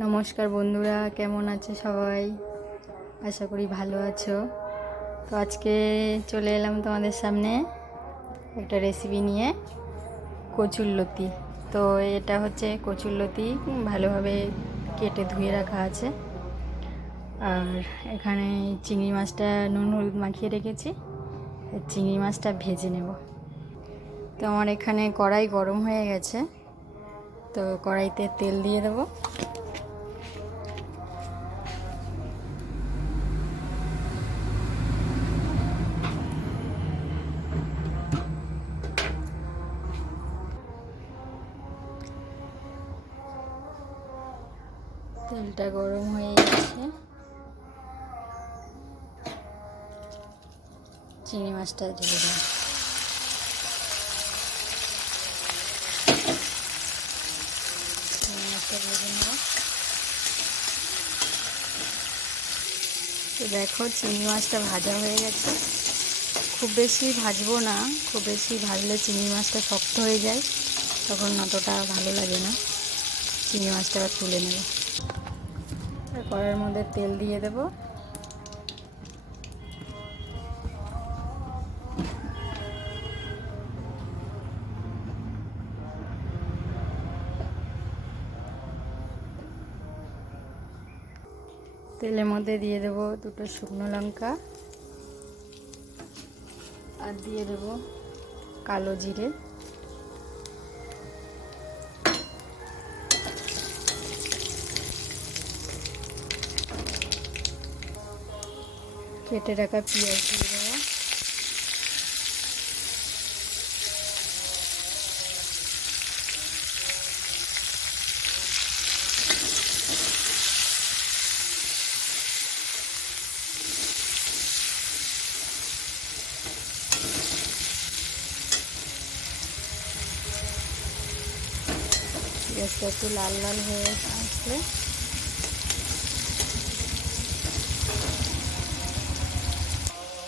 নমস্কার বন্ধুরা, কেমন আছে সবাই? আশা করি ভালো আছো। তো আজকে চলে এলাম তোমাদের সামনে একটা রেসিপি নিয়ে, কচুরলতি। তো এটা হচ্ছে কচুরলতি, ভালোভাবে কেটে ধুয়ে রাখা আছে। আর এখানে চিংড়ি মাছটা নুন হলুদ মাখিয়ে রেখেছি, চিংড়ি মাছটা ভেজে নেব। তো আমার এখানে কড়াই গরম হয়ে গেছে, তো কড়াইতে তেল দিয়ে দেবো। তেলটা গরম হয়ে গেছে, চিংড়ি মাছটা ঢেলে দেব। চিংড়ি মাছটা ভেজে নেব। তো দেখো, চিংড়ি মাছটা ভাজা হয়ে গেছে। খুব বেশি ভাজবো না, খুব বেশি ভাজলে চিংড়ি মাছটা শক্ত হয়ে যায়, তখন অতটা ভালো লাগে না। চিংড়ি মাছটা আবার তুলে নেব। কড়াইয়ের মধ্যে তেল দিয়ে দেব। তেলের মধ্যে দিয়ে দেব দুটো শুকনো লঙ্কা, আর দিয়ে দেব কালো জিরে। কেটে রাখা পেঁয়াজ দিয়ে দেবো। পেঁয়াজটা একটু লাল লাল হয়ে আসলে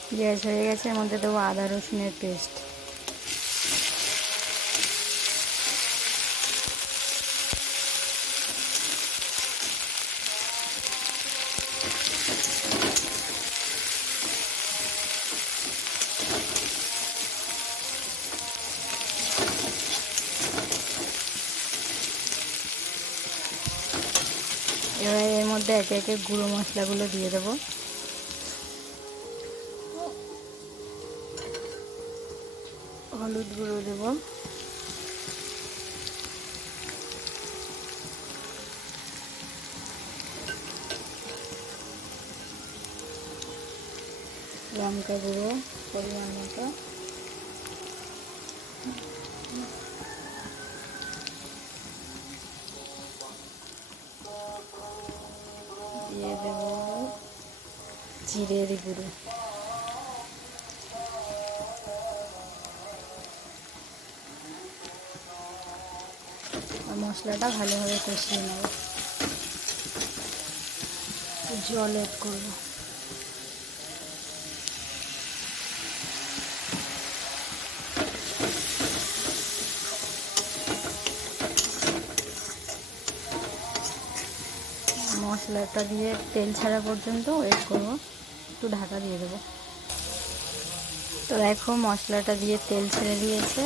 পেঁয়াজ হয়ে গেছে, এর মধ্যে দেবো আদা রসুনের পেস্ট। এবার এর মধ্যে একে একে গুঁড়ো মশলাগুলো দিয়ে দেবো। হলুদ গুঁড়ো দেব, লঙ্কা গুঁড়ো পরিমাণ মতো, দিয়ে দেব জিরের গুঁড়ো। মশলাটা ভালোভাবে কষিয়ে নেব। জল অ্যাড করব। মশলাটা দিয়ে তেল ছাড়া পর্যন্ত ওয়েট করব, একটু ঢাকা দিয়ে দেবো। তো দেখো, মশলাটা দিয়ে তেল ছেড়ে দিয়েছে।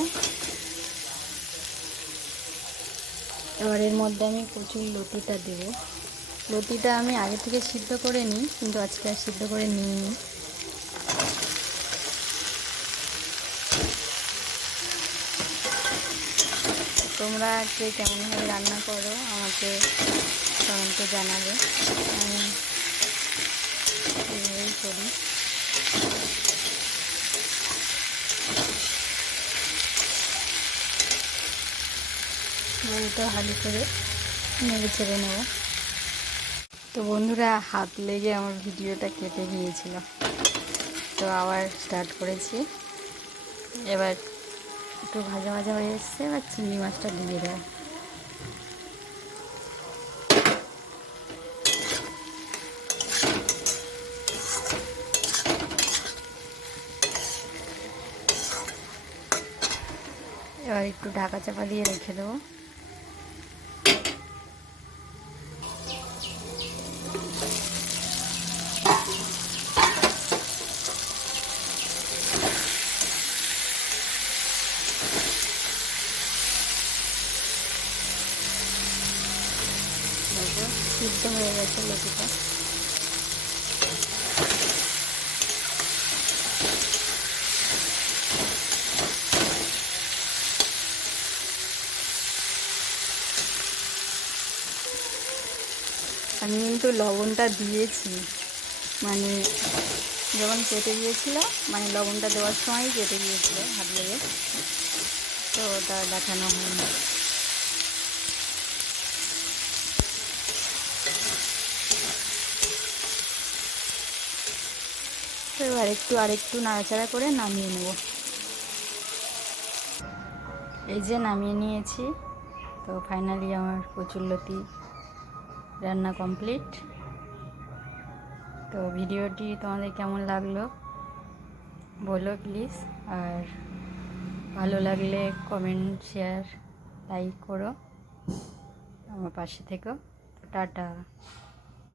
এবার এর মধ্যে আমি কচুর লতিটা দেব। লতিটা আমি আগে থেকে সিদ্ধ করে নিই, কিন্তু আজকে আর সিদ্ধ করে নিইনি। তোমরা কে কেমনভাবে রান্না করো আমাকে কমেন্টে জানাবে। আমি এইভাবেই করি। তো হালি করে নেড়ে চেড়ে নেব। তো বন্ধুরা, হাত লেগে আমার ভিডিওটা কেটে গিয়েছিল, তো আবার স্টার্ট করেছি। এবার একটু ভাজা ভাজা হয়ে এসছে, এবার চিংড়ি মাছটা দিয়ে দেবো। এবার একটু ঢাকা চাপা দিয়ে রেখে দেবো। দেখো সিদ্ধ হয়ে গেছে লতিটা। আমি কিন্তু লবণটা দিয়েছি, মানে যখন কেটে গিয়েছিল, মানে লবণটা দেওয়ার সময়ই কেটে গিয়েছিল হাত লেগে, তো ওটা দেখানো হয়নি। তো এবার আরেকটু নাড়াচাড়া করে নামিয়ে নেব। এই যে নামিয়ে নিয়েছি। তো ফাইনালি আমার কচুরলতি রান্না কমপ্লিট। তো ভিডিওটি তোমাদের কেমন লাগলো বলো প্লিজ, আর ভালো লাগলে কমেন্ট, শেয়ার, লাইক করো, আমার পাশে থেকো। টাটা।